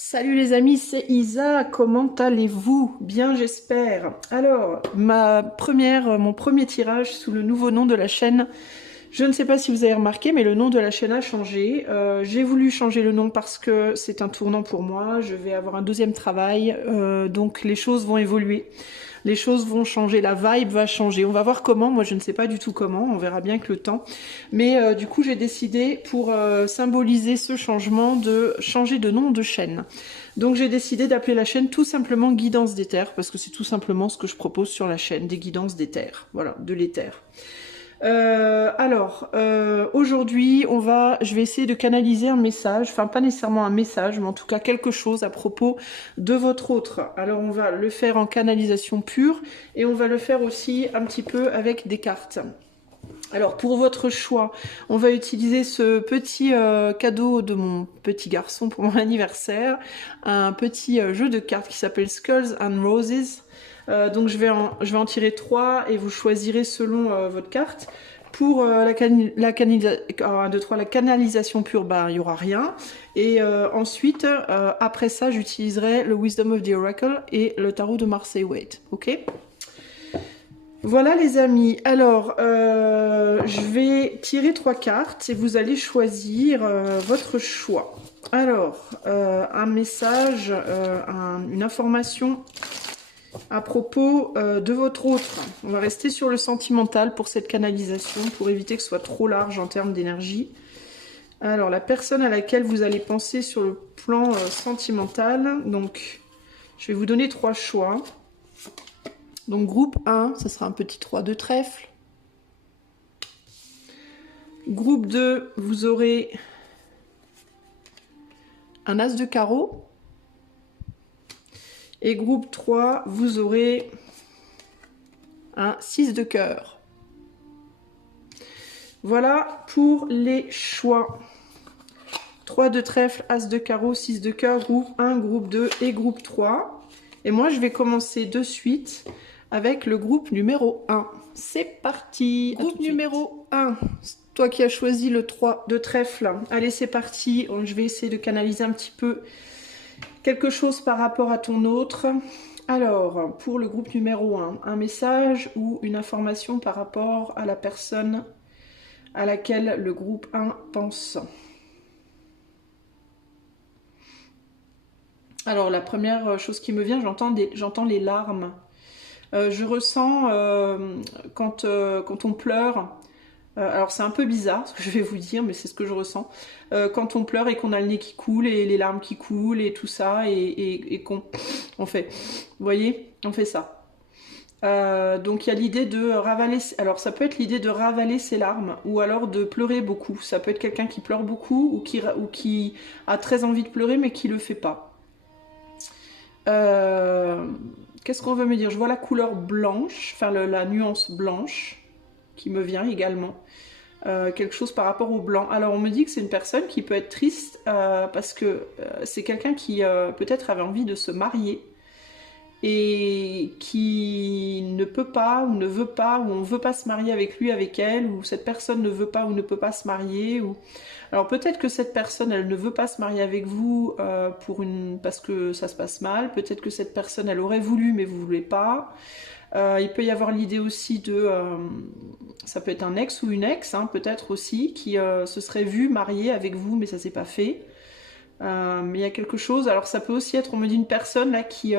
Salut les amis, c'est Isa, comment allez-vous? Bien j'espère. Alors, mon premier tirage sous le nouveau nom de la chaîne, je ne sais pas si vous avez remarqué, mais le nom de la chaîne a changé. J'ai voulu changer le nom parce que c'est un tournant pour moi, je vais avoir un deuxième travail, donc les choses vont évoluer. Les choses vont changer, la vibe va changer. On va voir comment, moi je ne sais pas du tout comment, on verra bien que le temps. Mais du coup j'ai décidé pour symboliser ce changement de changer de nom de chaîne. Donc j'ai décidé d'appeler la chaîne tout simplement Guidance d'éther, parce que c'est tout simplement ce que je propose sur la chaîne, des guidances d'éther, voilà, de l'éther. Aujourd'hui, je vais essayer de canaliser un message, enfin pas nécessairement un message, mais en tout cas quelque chose à propos de votre autre. Alors on va le faire en canalisation pure et on va le faire aussi un petit peu avec des cartes. Alors pour votre choix, on va utiliser ce petit cadeau de mon petit garçon pour mon anniversaire, un petit jeu de cartes qui s'appelle Skulls and Roses. Donc je vais en tirer 3 et vous choisirez selon votre carte. Pour la canalisation pure, il n'y aura rien. Et ensuite, après ça, j'utiliserai le Wisdom of the Oracle et le tarot de Marseille Waite. Ok? Voilà les amis, alors je vais tirer 3 cartes et vous allez choisir votre choix. Alors, un message, une information à propos de votre autre. On va rester sur le sentimental pour cette canalisation, pour éviter que ce soit trop large en termes d'énergie. Alors, la personne à laquelle vous allez penser sur le plan sentimental, donc je vais vous donner 3 choix. Donc groupe 1, ça sera un petit 3 de trèfle. Groupe 2, vous aurez un as de carreau. Et groupe 3, vous aurez un 6 de cœur. Voilà pour les choix. 3 de trèfle, as de carreau, 6 de cœur, groupe 1, groupe 2 et groupe 3. Et moi, je vais commencer de suite avec le groupe numéro 1. C'est parti. Groupe numéro 1. Toi qui as choisi le 3 de trèfle. Allez, c'est parti. Je vais essayer de canaliser un petit peu quelque chose par rapport à ton autre. Alors, pour le groupe numéro 1, un message ou une information par rapport à la personne à laquelle le groupe 1 pense. Alors, la première chose qui me vient, j'entends les larmes. Je ressens quand on pleure, alors c'est un peu bizarre ce que je vais vous dire, mais c'est ce que je ressens. Quand on pleure et qu'on a le nez qui coule et les larmes qui coulent et tout ça, et on fait, vous voyez, on fait ça. Donc il y a l'idée de ravaler, alors ça peut être l'idée de ravaler ses larmes, ou alors de pleurer beaucoup. Ça peut être quelqu'un qui pleure beaucoup, ou qui a très envie de pleurer, mais qui le fait pas. Qu'est-ce qu'on veut me dire? Je vois la couleur blanche, enfin la nuance blanche qui me vient également. Quelque chose par rapport au blanc. Alors on me dit que c'est une personne qui peut être triste parce que c'est quelqu'un qui peut-être avait envie de se marier et qui ne peut pas ou ne veut pas, ou on ne veut pas se marier avec lui, avec elle, ou cette personne ne veut pas ou ne peut pas se marier. Alors peut-être que cette personne, elle ne veut pas se marier avec vous parce que ça se passe mal. Peut-être que cette personne, elle aurait voulu mais vous ne voulez pas. Il peut y avoir l'idée aussi ça peut être un ex ou une ex, hein, peut-être aussi, qui se serait vu marié avec vous mais ça s'est pas fait. Mais il y a quelque chose, alors ça peut aussi être, on me dit, une personne là qui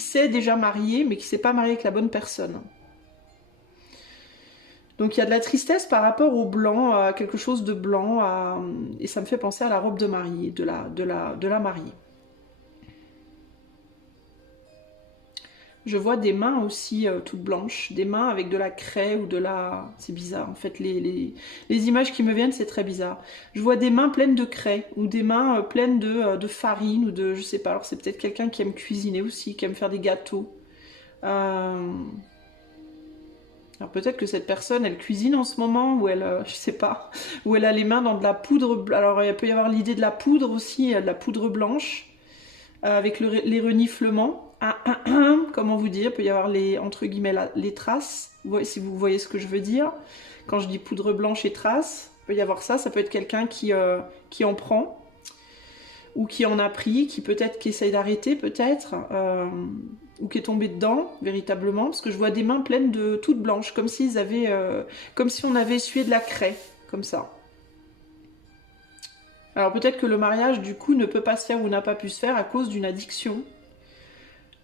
s'est déjà mariée mais qui s'est pas mariée avec la bonne personne. Donc il y a de la tristesse par rapport au blanc, à quelque chose de blanc, et ça me fait penser à la robe de mariée, de la mariée. Je vois des mains aussi toutes blanches, des mains avec de la craie ou de la... C'est bizarre, en fait, les images qui me viennent, c'est très bizarre. Je vois des mains pleines de craie, ou des mains pleines de farine, ou de... Je sais pas, alors c'est peut-être quelqu'un qui aime cuisiner aussi, qui aime faire des gâteaux. Alors peut-être que cette personne, elle cuisine en ce moment, ou je sais pas, ou elle a les mains dans de la poudre... Alors il peut y avoir l'idée de la poudre aussi, de la poudre blanche, avec les reniflements. Comment vous dire, il peut y avoir entre guillemets les traces, si vous voyez ce que je veux dire. Quand je dis poudre blanche et traces, il peut y avoir ça peut être quelqu'un qui en prend. ou qui en a pris, qui peut-être qui essaye d'arrêter peut-être, ou qui est tombé dedans véritablement, parce que je vois des mains pleines de toutes blanches, comme s'ils avaient, comme si on avait essuyé de la craie, comme ça. Alors peut-être que le mariage du coup ne peut pas se faire ou n'a pas pu se faire à cause d'une addiction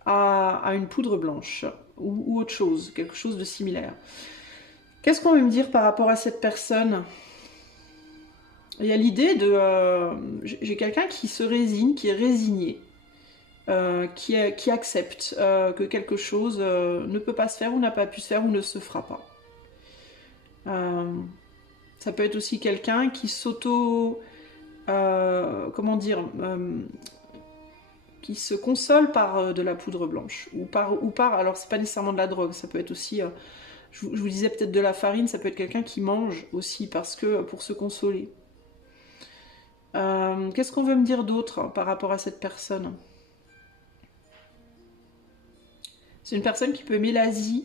à une poudre blanche ou autre chose, quelque chose de similaire. Qu'est-ce qu'on veut me dire par rapport à cette personne? Il y a l'idée de... j'ai quelqu'un qui se résigne, qui est résigné, qui accepte que quelque chose ne peut pas se faire ou n'a pas pu se faire ou ne se fera pas. Ça peut être aussi quelqu'un qui s'auto... comment dire qui se console par de la poudre blanche. Ou par alors c'est pas nécessairement de la drogue, ça peut être aussi... je vous disais peut-être de la farine, ça peut être quelqu'un qui mange aussi parce que pour se consoler. Qu'est-ce qu'on veut me dire d'autre par rapport à cette personne? C'est une personne qui peut aimer l'Asie,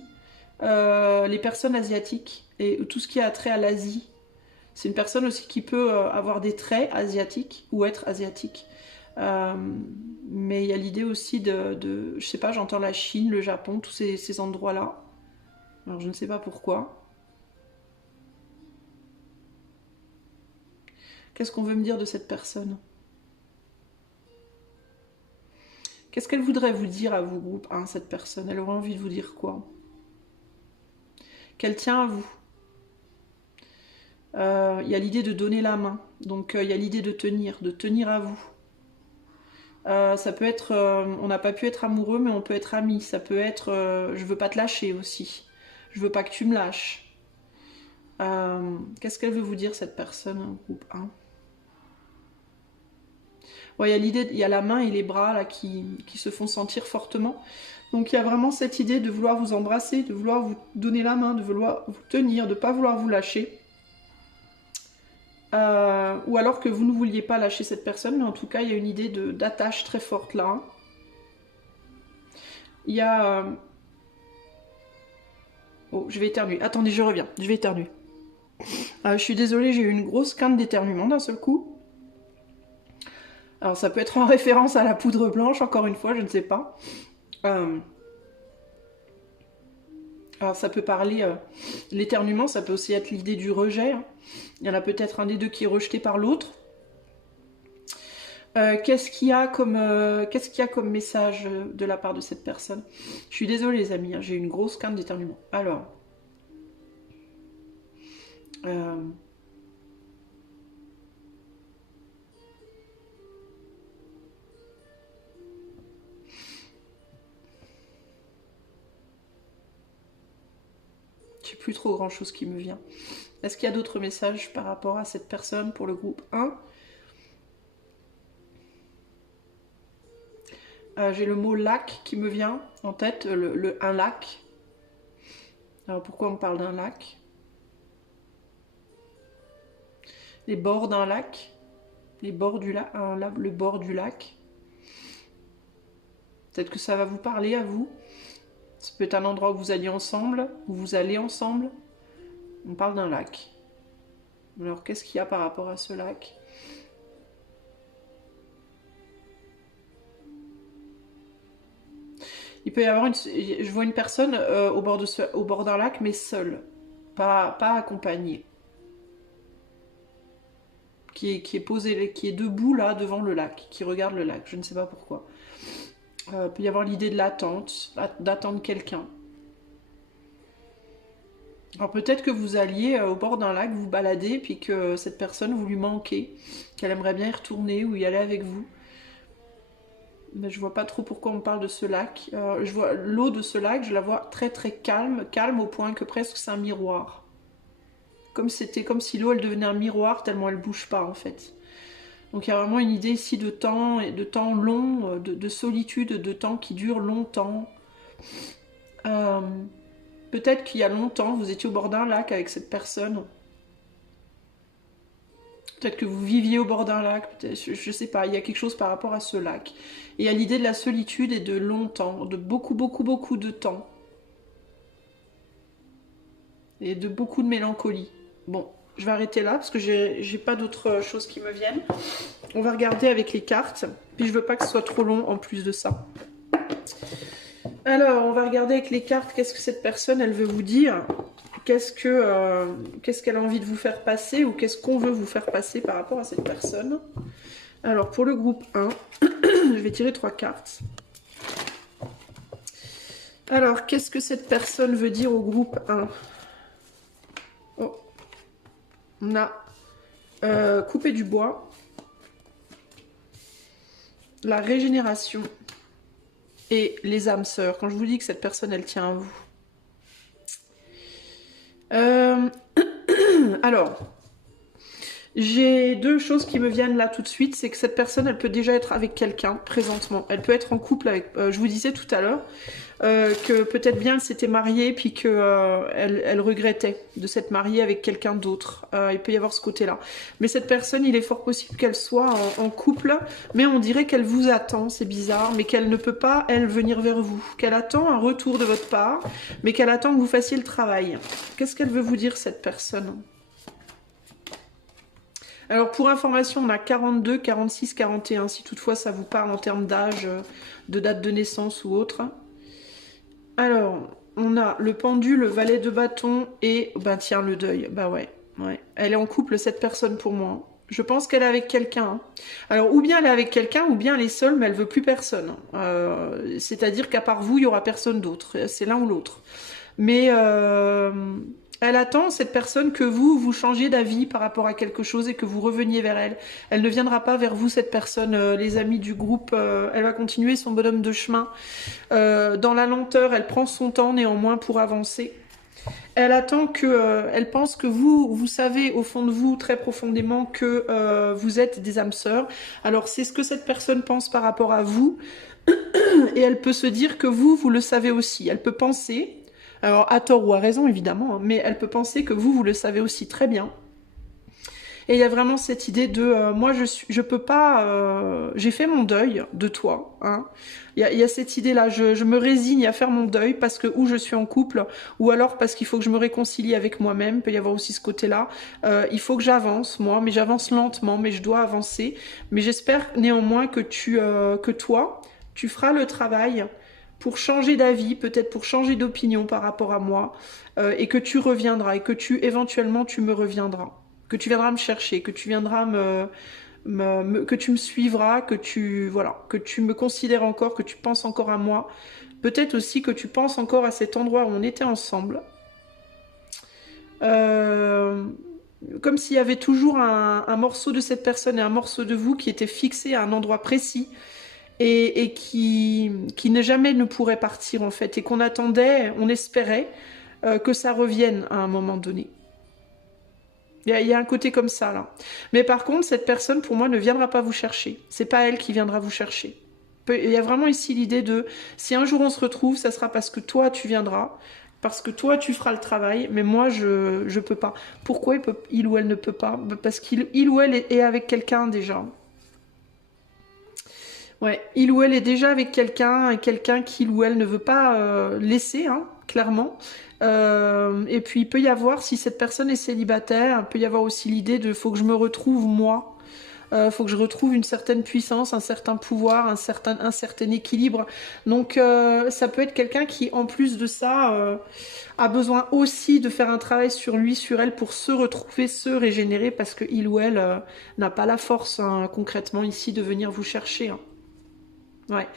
les personnes asiatiques et tout ce qui a trait à l'Asie. C'est une personne aussi qui peut avoir des traits asiatiques ou être asiatique. Mais il y a l'idée aussi de je sais pas, j'entends la Chine, le Japon, tous ces endroits-là. Alors je ne sais pas pourquoi. Qu'est-ce qu'on veut me dire de cette personne? Qu'est-ce qu'elle voudrait vous dire à vous, groupe 1, cette personne? Elle aurait envie de vous dire quoi? Qu'elle tient à vous. Il y a l'idée de donner la main. Donc il y a l'idée de tenir à vous. Ça peut être, on n'a pas pu être amoureux, mais on peut être amis. Ça peut être, je veux pas te lâcher aussi. Je veux pas que tu me lâches. Qu'est-ce qu'elle veut vous dire, cette personne, groupe 1? Ouais, il y a l'idée, il y a la main et les bras là qui se font sentir fortement. Donc il y a vraiment cette idée de vouloir vous embrasser, de vouloir vous donner la main, de vouloir vous tenir, de ne pas vouloir vous lâcher. Ou alors que vous ne vouliez pas lâcher cette personne, mais en tout cas il y a une idée d'attache très forte là. Il y a... Oh, je vais éternuer. Attendez, je reviens. Je vais éternuer. Je suis désolée, j'ai eu une grosse quinte d'éternuement d'un seul coup. Alors ça peut être en référence à la poudre blanche, encore une fois, je ne sais pas. Alors ça peut parler... l'éternuement, ça peut aussi être l'idée du rejet. Hein. Il y en a peut-être un des deux qui est rejeté par l'autre. Qu'est-ce qu'il y a comme message de la part de cette personne? Je suis désolée les amis, hein, j'ai une grosse quinte d'éternuement. Alors... j'ai plus trop grand chose qui me vient. Est-ce qu'il y a d'autres messages par rapport à cette personne pour le groupe 1? J'ai le mot lac qui me vient en tête, un lac. Alors pourquoi on parle d'un lac? Les bords d'un lac, les bords du lac, le bord du lac. Peut-être que ça va vous parler à vous. Ça peut être un endroit où vous alliez ensemble, où vous allez ensemble. On parle d'un lac. Alors qu'est-ce qu'il y a par rapport à ce lac? Il peut y avoir je vois une personne au bord d'un lac, mais seule, pas accompagnée. Qui est posée, qui est debout là devant le lac, qui regarde le lac. Je ne sais pas pourquoi. Il peut y avoir l'idée de l'attente, d'attendre quelqu'un. Alors peut-être que vous alliez au bord d'un lac, vous balader, puis que cette personne vous lui manquez, qu'elle aimerait bien y retourner ou y aller avec vous. Mais je vois pas trop pourquoi on parle de ce lac. Je vois l'eau de ce lac, je la vois très très calme, calme au point que presque c'est un miroir. Comme si l'eau elle devenait un miroir tellement elle bouge pas en fait. Donc il y a vraiment une idée ici de temps long, de solitude, de temps qui dure longtemps. Peut-être qu'il y a longtemps, vous étiez au bord d'un lac avec cette personne. Peut-être que vous viviez au bord d'un lac, je sais pas, il y a quelque chose par rapport à ce lac. Et il y a l'idée de la solitude et de longtemps, de beaucoup de temps. Et de beaucoup de mélancolie. Bon, Je vais arrêter là parce que j'ai pas d'autres choses qui me viennent. On va regarder avec les cartes. Puis je veux pas que ce soit trop long en plus de ça. Alors, on va regarder avec les cartes qu'est-ce que cette personne, elle veut vous dire. Qu'est-ce qu'elle a envie de vous faire passer ou qu'est-ce qu'on veut vous faire passer par rapport à cette personne. Alors, pour le groupe 1, je vais tirer 3 cartes. Alors, qu'est-ce que cette personne veut dire au groupe 1? Oh. On a coupé du bois, la régénération et les âmes sœurs. Quand je vous dis que cette personne, elle tient à vous. Alors, j'ai 2 choses qui me viennent là tout de suite. C'est que cette personne, elle peut déjà être avec quelqu'un présentement. Elle peut être en couple avec... je vous disais tout à l'heure que peut-être bien elle s'était mariée puis que elle regrettait de s'être mariée avec quelqu'un d'autre. Il peut y avoir ce côté-là. Mais cette personne, il est fort possible qu'elle soit en couple, mais on dirait qu'elle vous attend, c'est bizarre, mais qu'elle ne peut pas, elle, venir vers vous. Qu'elle attend un retour de votre part, mais qu'elle attend que vous fassiez le travail. Qu'est-ce qu'elle veut vous dire, cette personne ? Alors pour information, on a 42, 46, 41, si toutefois ça vous parle en termes d'âge, de date de naissance ou autre. Alors, on a le pendu, le valet de bâton et, ben tiens, le deuil. Bah ouais. Elle est en couple, cette personne pour moi. Je pense qu'elle est avec quelqu'un. Alors, ou bien elle est avec quelqu'un, ou bien elle est seule, mais elle veut plus personne. C'est-à-dire qu'à part vous, il y aura personne d'autre. C'est l'un ou l'autre. Mais elle attend, cette personne, que vous changiez d'avis par rapport à quelque chose et que vous reveniez vers elle. Elle ne viendra pas vers vous, cette personne, les amis du groupe. Elle va continuer son bonhomme de chemin. Dans la lenteur, elle prend son temps néanmoins pour avancer. Elle attend que... elle pense que vous savez au fond de vous, très profondément, que vous êtes des âmes sœurs. Alors, c'est ce que cette personne pense par rapport à vous. Et elle peut se dire que vous le savez aussi. Elle peut penser... Alors, à tort ou à raison, évidemment, hein, mais elle peut penser que vous le savez aussi très bien. Et il y a vraiment cette idée de moi, je peux pas, j'ai fait mon deuil de toi. Hein. Il y a cette idée-là, je me résigne à faire mon deuil parce que ou je suis en couple, ou alors parce qu'il faut que je me réconcilie avec moi-même. Il peut y avoir aussi ce côté-là. Il faut que j'avance, moi, mais j'avance lentement, mais je dois avancer. Mais j'espère néanmoins que toi, tu feras le travail pour changer d'avis, peut-être pour changer d'opinion par rapport à moi, et que tu reviendras, et que éventuellement tu me reviendras, que tu viendras me chercher, que tu viendras que tu me suivras, que tu me considères encore, que tu penses encore à moi, peut-être aussi que tu penses encore à cet endroit où on était ensemble, comme s'il y avait toujours un morceau de cette personne et un morceau de vous qui était fixé à un endroit précis, et qui ne jamais ne pourrait partir en fait, et qu'on attendait, on espérait que ça revienne à un moment donné. Il y a un côté comme ça là. Mais par contre, cette personne pour moi ne viendra pas vous chercher. C'est pas elle qui viendra vous chercher. Il y a vraiment ici l'idée de si un jour on se retrouve, ça sera parce que toi tu viendras, parce que toi tu feras le travail, mais moi je peux pas. Pourquoi il ou elle ne peut pas? Parce qu'il ou elle est avec quelqu'un déjà. Ouais, il ou elle est déjà avec quelqu'un, et quelqu'un qu'il ou elle ne veut pas laisser, hein, clairement. Et puis il peut y avoir, si cette personne est célibataire, il peut y avoir aussi l'idée de faut que je me retrouve moi. Faut que je retrouve une certaine puissance, un certain pouvoir, un certain équilibre. Donc ça peut être quelqu'un qui, en plus de ça, a besoin aussi de faire un travail sur lui, sur elle, pour se retrouver, se régénérer, parce que il ou elle n'a pas la force, hein, concrètement ici, de venir vous chercher. Hein. Ouais.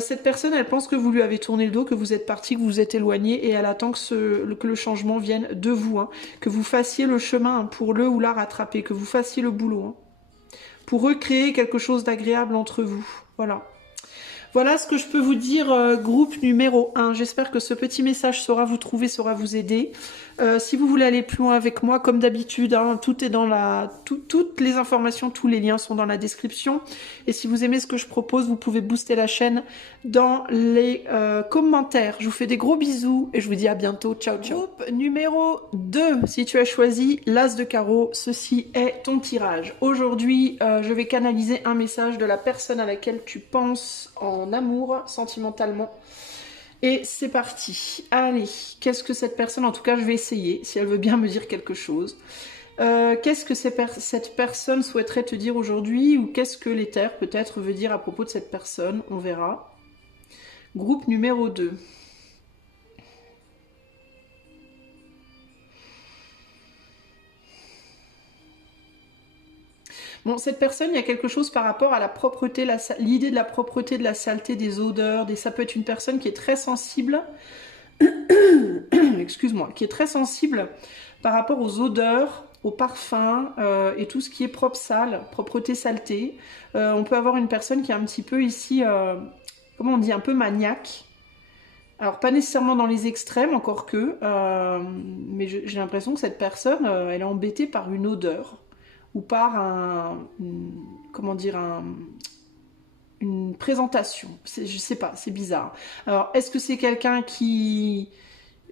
Cette personne, elle pense que vous lui avez tourné le dos, que vous êtes parti, que vous vous êtes éloigné, et elle attend que le changement vienne de vous, hein, que vous fassiez le chemin, hein, pour le ou la rattraper, que vous fassiez le boulot, hein, pour recréer quelque chose d'agréable entre vous. Voilà. Voilà ce que je peux vous dire, groupe numéro 1. J'espère que ce petit message saura vous trouver, saura vous aider. Si vous voulez aller plus loin avec moi, comme d'habitude, hein, tout est dans toutes les informations, tous les liens sont dans la description. Et si vous aimez ce que je propose, vous pouvez booster la chaîne dans les commentaires. Je vous fais des gros bisous et je vous dis à bientôt. Ciao, ciao. Groupe numéro 2. Si tu as choisi l'As de carreau, ceci est ton tirage. Aujourd'hui, je vais canaliser un message de la personne à laquelle tu penses en amour, sentimentalement. Et c'est parti. Allez, qu'est-ce que cette personne, en tout cas je vais essayer, si elle veut bien me dire quelque chose. Qu'est-ce que cette personne souhaiterait te dire aujourd'hui, ou qu'est-ce que l'éther peut-être veut dire à propos de cette personne? On verra. Groupe numéro 2. Bon, cette personne, il y a quelque chose par rapport à la propreté, l'idée de la propreté, de la saleté, des odeurs. Ça peut être une personne qui est très sensible, excuse-moi, qui est très sensible par rapport aux odeurs, aux parfums et tout ce qui est propre, sale, propreté, saleté. On peut avoir une personne qui est un petit peu ici, comment on dit, un peu maniaque. Alors pas nécessairement dans les extrêmes, encore que, mais j'ai l'impression que cette personne, elle est embêtée par une odeur ou par comment dire, une présentation. Je sais pas, c'est bizarre. Alors est-ce que c'est quelqu'un qui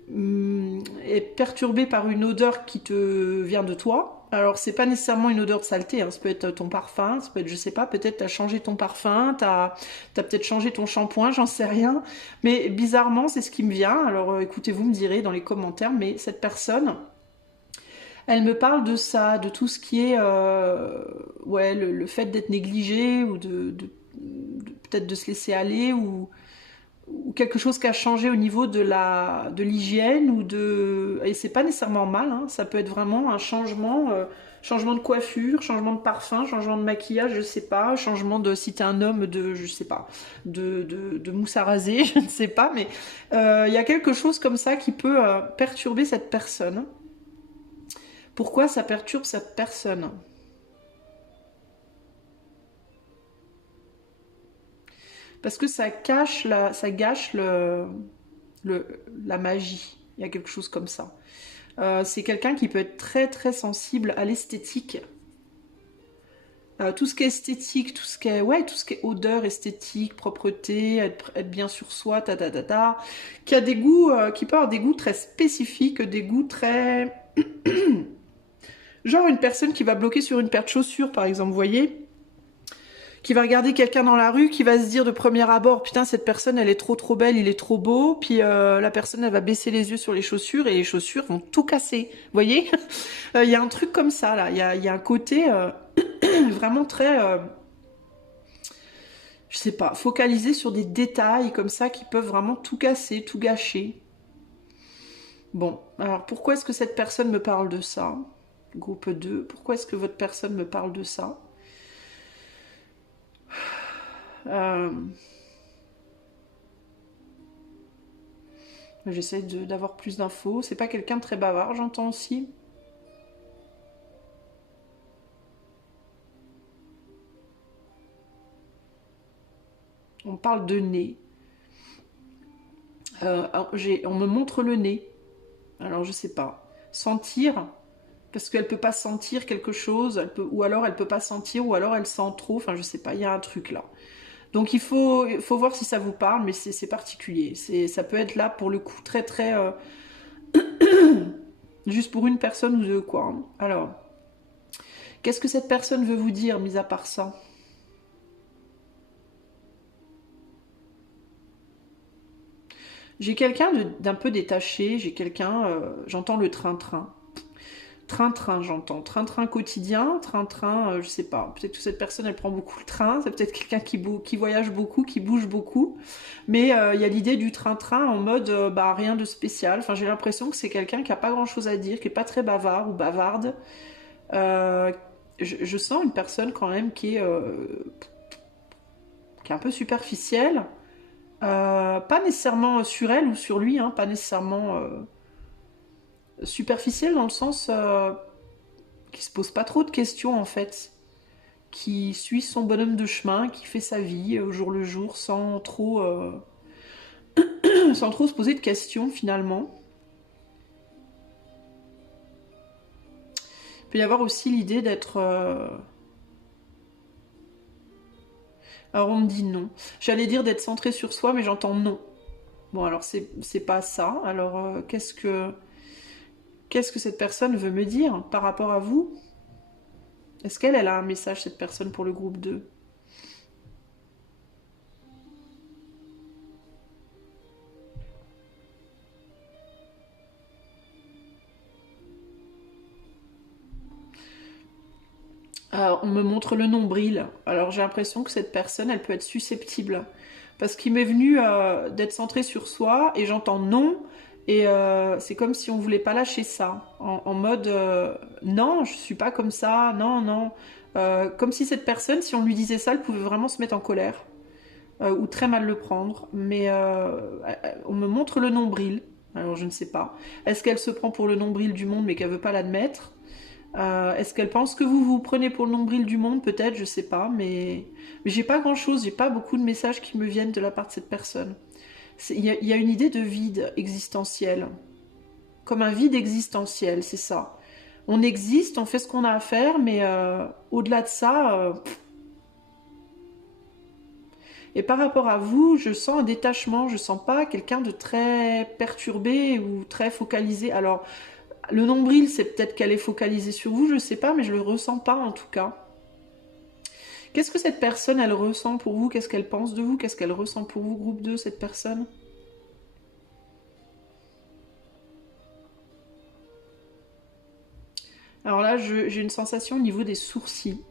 est perturbé par une odeur qui te vient de toi? Alors c'est pas nécessairement une odeur de saleté, hein. Ça peut être ton parfum, ça peut être, je sais pas, peut-être t'as changé ton parfum, t'as peut-être changé ton shampoing, j'en sais rien. Mais bizarrement, c'est ce qui me vient. Alors écoutez, vous me direz dans les commentaires, mais cette personne, elle me parle de ça, de tout ce qui est ouais, le fait d'être négligé, ou peut-être de se laisser aller, ou quelque chose qui a changé au niveau de l'hygiène, et c'est pas nécessairement mal, hein. Ça peut être vraiment un changement, changement de coiffure, changement de parfum, changement de maquillage, je sais pas, changement de, si t'es un homme, de, je sais pas, de mousse à raser, je ne sais pas, mais il y a quelque chose comme ça qui peut perturber cette personne. Pourquoi ça perturbe cette personne? Parce que ça gâche la magie. Il y a quelque chose comme ça. C'est quelqu'un qui peut être très très sensible à l'esthétique. Tout ce qui est esthétique, tout ce qui est, ouais, tout ce qui est odeur, esthétique, propreté, être bien sur soi, qui a des goûts, qui peut avoir des goûts très spécifiques, des goûts très... Genre une personne qui va bloquer sur une paire de chaussures, par exemple, vous voyez, qui va regarder quelqu'un dans la rue, qui va se dire de premier abord, putain, cette personne, elle est trop trop belle, il est trop beau, puis la personne, elle va baisser les yeux sur les chaussures, et les chaussures vont tout casser, vous voyez. Il y a un truc comme ça, là, il y a un côté vraiment très, je sais pas, focalisé sur des détails comme ça, qui peuvent vraiment tout casser, tout gâcher. Bon, alors pourquoi est-ce que cette personne me parle de ça? Groupe 2, pourquoi est-ce que votre personne me parle de ça? euh... J'essaie d'avoir plus d'infos. C'est pas quelqu'un de très bavard, j'entends aussi. On parle de nez. On me montre le nez. Alors je sais pas. Sentir, parce qu'elle peut pas sentir quelque chose, ou alors elle peut pas sentir, ou alors elle sent trop. Enfin je sais pas, il y a un truc là. Donc il faut voir si ça vous parle, mais c'est particulier. Ça peut être là pour le coup très très... juste pour une personne ou deux, quoi, hein. Alors, qu'est-ce que cette personne veut vous dire, mis à part ça? J'ai quelqu'un d'un peu détaché, j'ai quelqu'un, j'entends le train-train. Train-train, j'entends. Train-train quotidien, train-train, je sais pas. Peut-être que cette personne, elle prend beaucoup le train. C'est peut-être quelqu'un qui voyage beaucoup, qui bouge beaucoup. Mais il y a l'idée du train-train en mode, bah, rien de spécial. Enfin, j'ai l'impression que c'est quelqu'un qui a pas grand-chose à dire, qui est pas très bavard ou bavarde. Euh, je sens une personne quand même qui est un peu superficielle. Pas nécessairement sur elle ou sur lui, hein, pas nécessairement superficielle dans le sens qui se pose pas trop de questions en fait, qui suit son bonhomme de chemin, qui fait sa vie au jour le jour sans trop se poser de questions finalement. Il peut y avoir aussi l'idée d'être... Alors on me dit non. J'allais dire d'être centré sur soi, mais j'entends non. Bon alors c'est pas ça. Alors qu'est-ce que cette personne veut me dire par rapport à vous? Est-ce qu'elle a un message, cette personne, pour le groupe 2? On me montre le nombril. Alors j'ai l'impression que cette personne, elle peut être susceptible. Parce qu'il m'est venu d'être centré sur soi et j'entends non. Et c'est comme si on voulait pas lâcher ça. En mode non, je suis pas comme ça, non, non. Comme si cette personne, si on lui disait ça, elle pouvait vraiment se mettre en colère. Ou très mal le prendre. Mais on me montre le nombril. Alors je ne sais pas. Est-ce qu'elle se prend pour le nombril du monde mais qu'elle veut pas l'admettre? Est-ce qu'elle pense que vous vous prenez pour le nombril du monde? Peut-être, je sais pas, mais j'ai pas grand-chose, j'ai pas beaucoup de messages qui me viennent de la part de cette personne. Il y a une idée de vide existentiel, comme un vide existentiel, c'est ça. On existe, on fait ce qu'on a à faire, mais au-delà de ça... Et par rapport à vous, je sens un détachement, je sens pas quelqu'un de très perturbé ou très focalisé. Alors, le nombril, c'est peut-être qu'elle est focalisée sur vous, je sais pas, mais je le ressens pas en tout cas. Qu'est-ce que cette personne, elle ressent pour vous? Qu'est-ce qu'elle pense de vous? Qu'est-ce qu'elle ressent pour vous, groupe 2, cette personne? Alors là, j'ai une sensation au niveau des sourcils.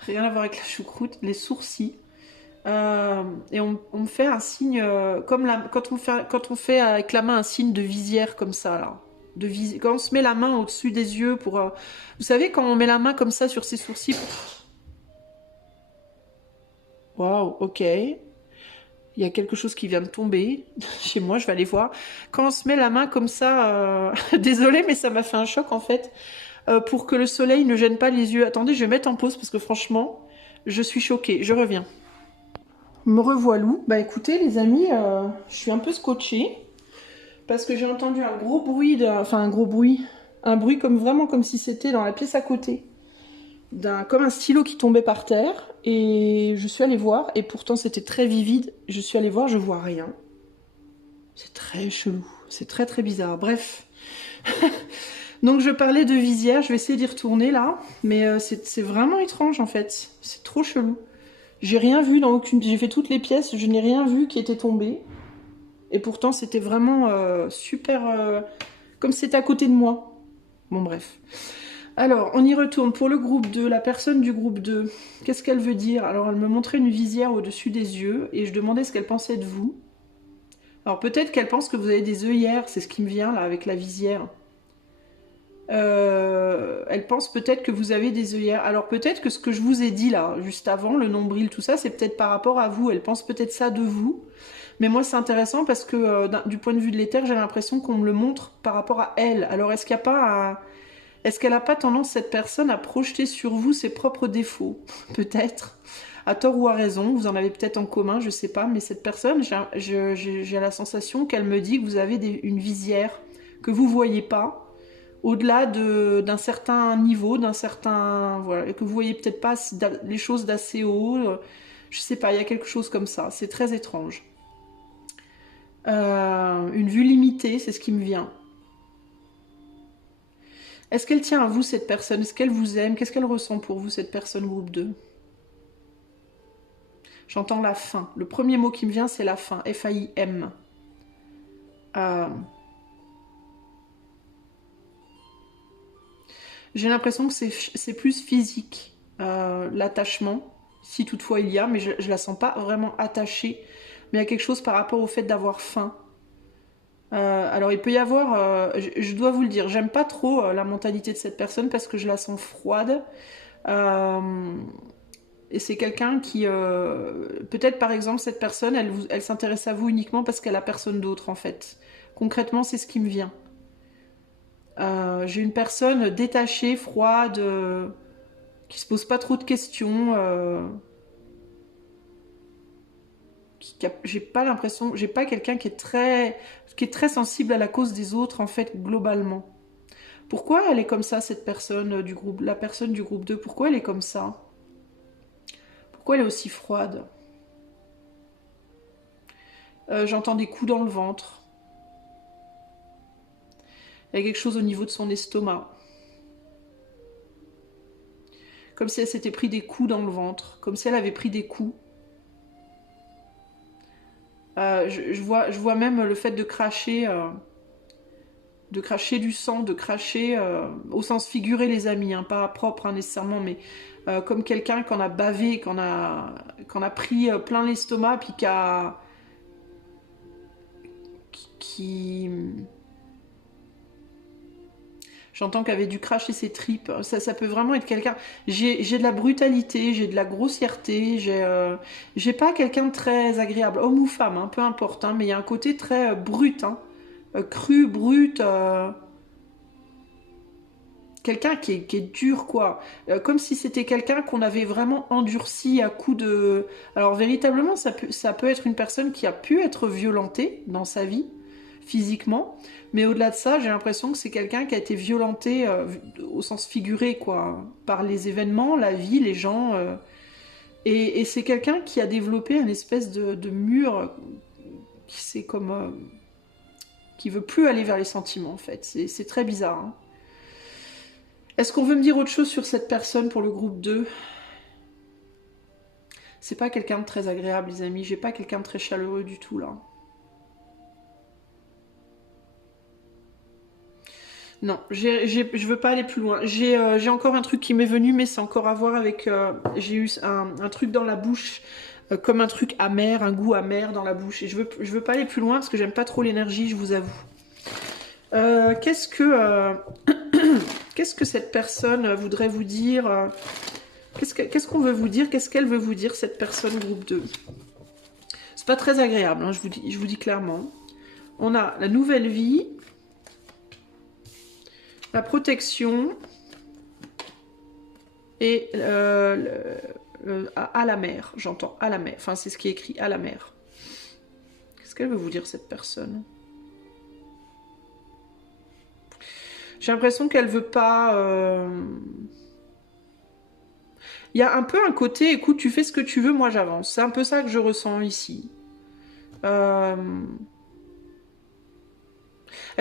Rien à voir avec la choucroute, les sourcils. Et on me fait un signe, comme quand on fait avec la main un signe de visière comme ça, là. Quand on se met la main au-dessus des yeux pour... vous savez, quand on met la main comme ça sur ses sourcils... Waouh, ok. Il y a quelque chose qui vient de tomber chez moi, je vais aller voir. Quand on se met la main comme ça... Désolée, mais ça m'a fait un choc en fait. Pour que le soleil ne gêne pas les yeux. Attendez, je vais mettre en pause parce que franchement, je suis choquée. Je reviens. Me revoilou. Bah écoutez les amis, je suis un peu scotchée parce que j'ai entendu un gros bruit, enfin un gros bruit, un bruit comme vraiment comme si c'était dans la pièce à côté, comme un stylo qui tombait par terre et je suis allée voir et pourtant c'était très vivide. Je suis allée voir, je vois rien. C'est très chelou, c'est très très bizarre. Bref. Donc je parlais de visière, je vais essayer d'y retourner là, mais c'est vraiment étrange en fait. C'est trop chelou. J'ai rien vu dans aucune... J'ai fait toutes les pièces, je n'ai rien vu qui était tombé. Et pourtant, c'était vraiment super... comme c'était à côté de moi. Bon, bref. Alors, on y retourne. Pour le groupe 2, la personne du groupe 2, qu'est-ce qu'elle veut dire? Alors, elle me montrait une visière au-dessus des yeux et je demandais ce qu'elle pensait de vous. Alors, peut-être qu'elle pense que vous avez des œillères, c'est ce qui me vient là avec la visière. Elle pense peut-être que vous avez des œillères. Alors peut-être que ce que je vous ai dit là, juste avant, le nombril, tout ça, c'est peut-être par rapport à vous. Elle pense peut-être ça de vous. Mais moi, c'est intéressant parce que du point de vue de l'éther, j'ai l'impression qu'on me le montre par rapport à elle. Alors est-ce qu'il n'y a pas est-ce qu'elle n'a pas tendance, cette personne, à projeter sur vous ses propres défauts? Peut-être. À tort ou à raison, vous en avez peut-être en commun, je sais pas. Mais cette personne, j'ai la sensation qu'elle me dit que vous avez une visière que vous voyez pas au-delà d'un certain niveau, d'un certain... Voilà, et que vous voyez peut-être pas les choses d'assez haut. Je sais pas, il y a quelque chose comme ça. C'est très étrange. Une vue limitée, c'est ce qui me vient. Est-ce qu'elle tient à vous, cette personne? Est-ce qu'elle vous aime? Qu'est-ce qu'elle ressent pour vous, cette personne, groupe 2? J'entends la faim. Le premier mot qui me vient, c'est la faim. F-A-I-M. J'ai l'impression que c'est plus physique, l'attachement, si toutefois il y a, mais je la sens pas vraiment attachée. Mais il y a quelque chose par rapport au fait d'avoir faim. Alors il peut y avoir, je dois vous le dire, j'aime pas trop la mentalité de cette personne parce que je la sens froide. Et c'est quelqu'un qui, peut-être par exemple cette personne, elle s'intéresse à vous uniquement parce qu'elle a personne d'autre en fait. Concrètement, c'est ce qui me vient. J'ai une personne détachée, froide, qui se pose pas trop de questions. J'ai pas l'impression, j'ai pas quelqu'un qui est très sensible à la cause des autres en fait globalement. Pourquoi elle est comme ça, cette personne du groupe, la personne du groupe 2? Pourquoi elle est comme ça? Pourquoi elle est aussi froide? J'entends des coups dans le ventre. Il y a quelque chose au niveau de son estomac. Comme si elle s'était pris des coups dans le ventre. Comme si elle avait pris des coups. Je vois même le fait de cracher. de cracher du sang, de cracher, au sens figuré les amis, hein, pas propre hein, nécessairement, mais comme quelqu'un qu'on a bavé, qu'on a pris plein l'estomac, puis qui j'entends qu'elle avait dû cracher ses tripes. Ça peut vraiment être quelqu'un. J'ai de la brutalité, j'ai de la grossièreté, j'ai pas quelqu'un de très agréable, homme ou femme, hein, peu importe, hein, mais il y a un côté très brut, hein, cru, brut. Quelqu'un qui est dur, quoi. Comme si c'était quelqu'un qu'on avait vraiment endurci à coups de... Alors, véritablement, ça peut être une personne qui a pu être violentée dans sa vie, physiquement. Mais au-delà de ça, j'ai l'impression que c'est quelqu'un qui a été violenté au sens figuré, quoi. Par les événements, la vie, les gens. Et c'est quelqu'un qui a développé une espèce de mur qui c'est comme... qui veut plus aller vers les sentiments, en fait. C'est très bizarre, hein. Est-ce qu'on veut me dire autre chose sur cette personne pour le groupe 2? C'est pas quelqu'un de très agréable, les amis. J'ai pas quelqu'un de très chaleureux du tout, là. Non, je veux pas aller plus loin. J'ai encore un truc qui m'est venu, mais c'est encore à voir avec... j'ai eu un truc dans la bouche, comme un truc amer, un goût amer dans la bouche. Et je veux pas aller plus loin parce que j'aime pas trop l'énergie, je vous avoue. Qu'est-ce que cette personne voudrait vous dire? Qu'est-ce qu'on veut vous dire? Qu'est-ce qu'elle veut vous dire, cette personne groupe 2? C'est pas très agréable, hein, je vous dis clairement. On a la nouvelle vie, la protection et à la mer, j'entends, à la mer. Enfin, c'est ce qui est écrit, à la mer. Qu'est-ce qu'elle veut vous dire, cette personne? J'ai l'impression qu'elle veut pas... Il y a un peu un côté, écoute, tu fais ce que tu veux, moi j'avance. C'est un peu ça que je ressens ici. Elle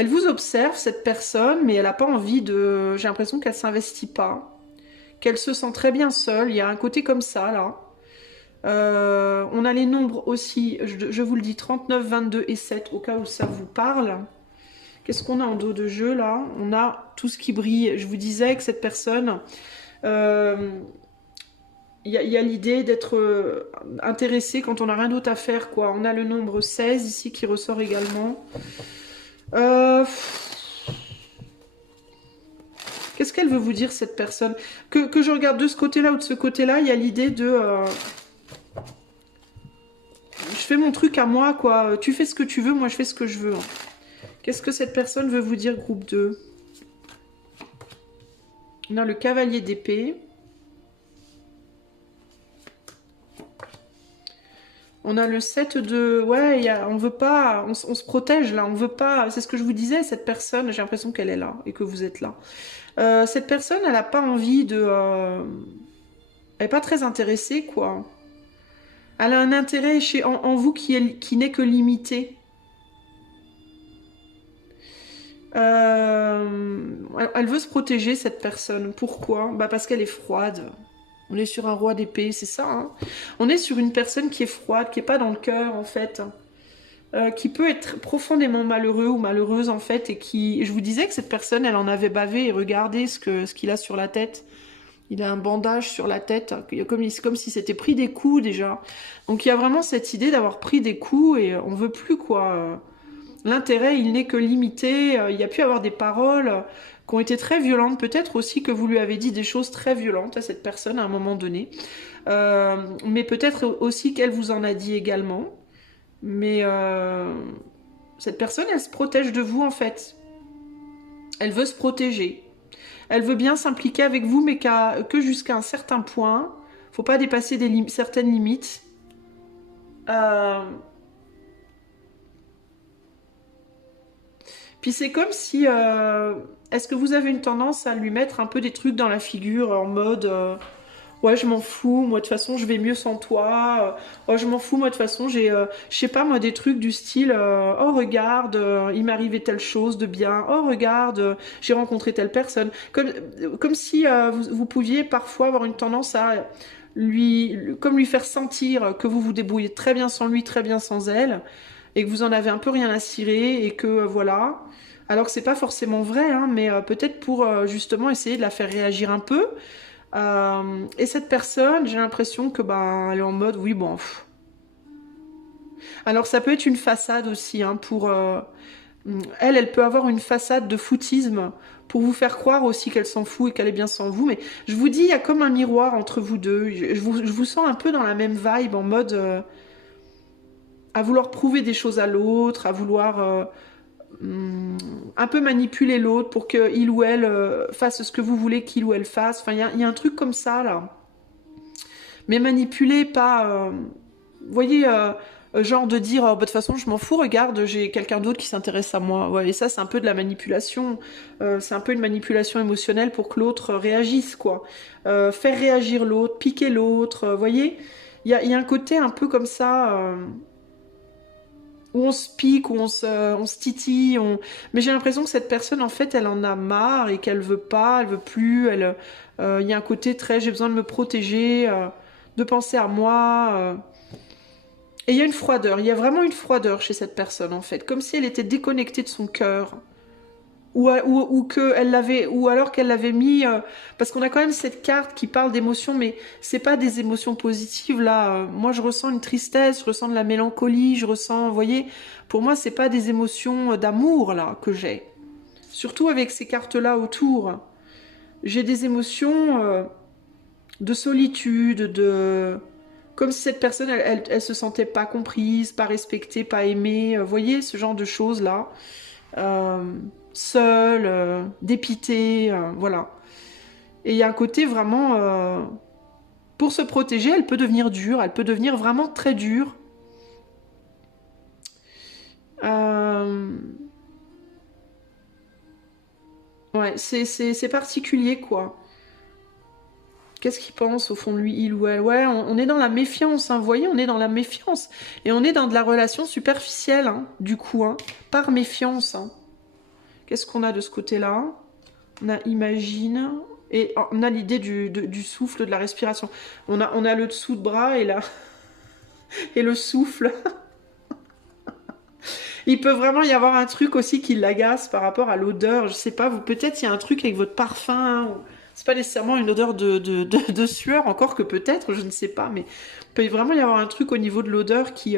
vous observe, cette personne, mais elle n'a pas envie de... J'ai l'impression qu'elle s'investit pas. Qu'elle se sent très bien seule. Il y a un côté comme ça, là. On a les nombres aussi, je vous le dis, 39, 22 et 7, au cas où ça vous parle. Qu'est-ce qu'on a en dos de jeu, là? On a tout ce qui brille. Je vous disais que cette personne... Il y a l'idée d'être intéressé quand on n'a rien d'autre à faire, quoi. On a le nombre 16 ici qui ressort également. Qu'est-ce qu'elle veut vous dire, cette personne? Que je regarde de ce côté-là ou de ce côté-là, il y a l'idée de... je fais mon truc à moi, quoi. Tu fais ce que tu veux, moi je fais ce que je veux. Qu'est-ce que cette personne veut vous dire, groupe 2? On a le cavalier d'épée. On a le 7 de... Ouais, on veut pas... On se protège, là. On veut pas... C'est ce que je vous disais, cette personne, j'ai l'impression qu'elle est là et que vous êtes là. Cette personne, elle n'a pas envie de... Elle n'est pas très intéressée, quoi. Elle a un intérêt en vous qui n'est que limité. Elle veut se protéger, cette personne. Pourquoi? Bah parce qu'elle est froide. On est sur un roi d'épée, c'est ça, hein. On est sur une personne qui est froide, qui n'est pas dans le cœur, en fait. Qui peut être profondément malheureux ou malheureuse, en fait, et qui... Je vous disais que cette personne, elle en avait bavé, et regardez ce qu'il a sur la tête. Il a un bandage sur la tête, comme si c'était pris des coups, déjà. Donc il y a vraiment cette idée d'avoir pris des coups, et on veut plus, quoi. L'intérêt, il n'est que limité. Il y a pu avoir des paroles qui ont été très violentes. Peut-être aussi que vous lui avez dit des choses très violentes à cette personne à un moment donné. Mais peut-être aussi qu'elle vous en a dit également. Mais cette personne, elle se protège de vous, en fait. Elle veut se protéger. Elle veut bien s'impliquer avec vous, mais que jusqu'à un certain point. Faut pas dépasser certaines limites. Puis c'est comme si... est-ce que vous avez une tendance à lui mettre un peu des trucs dans la figure en mode... ouais, je m'en fous, moi de toute façon je vais mieux sans toi. Oh, je m'en fous, moi de toute façon j'ai... je sais pas moi, des trucs du style... oh regarde, il m'est arrivé telle chose de bien. Oh regarde, j'ai rencontré telle personne. Comme si vous pouviez parfois avoir une tendance à... lui faire sentir que vous vous débrouillez très bien sans lui, très bien sans elle. Et que vous en avez un peu rien à cirer et que voilà... alors que c'est pas forcément vrai, hein, mais peut-être pour justement essayer de la faire réagir un peu. Et cette personne, j'ai l'impression que ben elle est en mode oui bon. Alors ça peut être une façade aussi, hein, pour elle peut avoir une façade de foutisme pour vous faire croire aussi qu'elle s'en fout et qu'elle est bien sans vous. Mais je vous dis, il y a comme un miroir entre vous deux. Je vous sens un peu dans la même vibe, en mode à vouloir prouver des choses à l'autre, à vouloir un peu manipuler l'autre pour qu'il ou elle fasse ce que vous voulez qu'il ou elle fasse. Enfin, il y a un truc comme ça, là. Mais manipuler, pas... vous voyez, genre de dire, bah, de toute façon, je m'en fous, regarde, j'ai quelqu'un d'autre qui s'intéresse à moi. Ouais, et ça, c'est un peu de la manipulation. C'est un peu une manipulation émotionnelle pour que l'autre réagisse, quoi. Faire réagir l'autre, piquer l'autre, vous voyez. Il y a un côté un peu comme ça... où on se pique, où on se titille, mais j'ai l'impression que cette personne, en fait, elle en a marre et qu'elle veut pas, elle veut plus, il y a un côté très, j'ai besoin de me protéger, de penser à moi, et il y a une froideur, il y a vraiment une froideur chez cette personne, en fait, comme si elle était déconnectée de son cœur, ou alors qu'elle l'avait mis, parce qu'on a quand même cette carte qui parle d'émotions, mais c'est pas des émotions positives là. Moi, je ressens une tristesse, je ressens de la mélancolie, je ressens, vous voyez, pour moi, c'est pas des émotions d'amour là que j'ai. Surtout avec ces cartes là autour, j'ai des émotions de solitude, de comme si cette personne, elle se sentait pas comprise, pas respectée, pas aimée. Vous voyez, ce genre de choses là. Euh, Seule, dépitée, voilà. Et il y a un côté vraiment... pour se protéger, elle peut devenir dure, elle peut devenir vraiment très dure. Euh, ouais, c'est particulier, quoi. Qu'est-ce qu'il pense au fond de lui, il ou elle? Ouais, on est dans la méfiance, hein, vous voyez, on est dans la méfiance. Et on est dans de la relation superficielle, hein, du coup, hein, par méfiance. Hein. Qu'est-ce qu'on a de ce côté-là? On a imagine, et on a l'idée du souffle, de la respiration. On a le dessous de bras et là, et le souffle. Il peut vraiment y avoir un truc aussi qui l'agace par rapport à l'odeur. Je sais pas, vous peut-être il y a un truc avec votre parfum. C'est pas nécessairement une odeur de sueur, encore que peut-être, je ne sais pas, mais il peut vraiment y avoir un truc au niveau de l'odeur qui